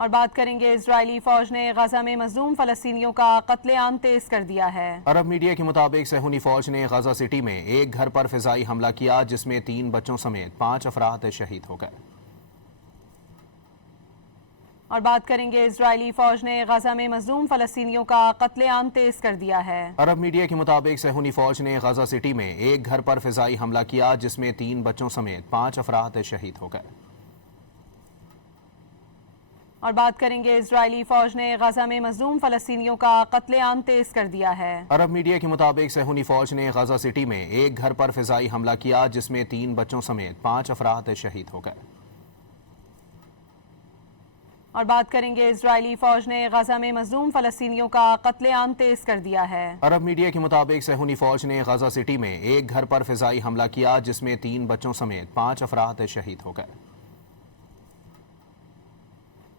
और बात करेंगे, इजरायली फौज ने गजा में मजलूम फलस्तीनियों का कत्लेआम तेज कर दिया है। अरब मीडिया के मुताबिक सहूनी फौज ने गजा सिटी में एक घर पर फिजाई हमला किया, जिसमें 3 बच्चों समेत 5 अफराद शहीद हो गए। और बात करेंगे, इजरायली फौज ने गजा में मजलूम फलस्तीनियों का कत्लेआम तेज कर दिया है। अरब मीडिया के मुताबिक सहूनी फौज ने गजा सिटी में एक घर पर फिजाई हमला किया, जिसमें 3 बच्चों समेत 5 अफराद शहीद हो गए। और बात करेंगे, इजरायली फौज ने गजा में मजलूम फलस्तीनियों का कत्लेआम तेज कर दिया है। अरब मीडिया के मुताबिक सहूनी फौज ने गजा सिटी में एक घर पर फिजाई हमला किया, जिसमें 3 बच्चों समेत 5 अफराद शहीद हो गए। और बात करेंगे, इजरायली फौज ने गजा में मजलूम फलस्तीनियों का कत्लेआम तेज कर दिया है। अरब मीडिया के मुताबिक सहूनी फौज ने गजा सिटी में एक घर पर फिजाई हमला किया, जिसमें 3 बच्चों समेत 5 अफराद शहीद हो गए।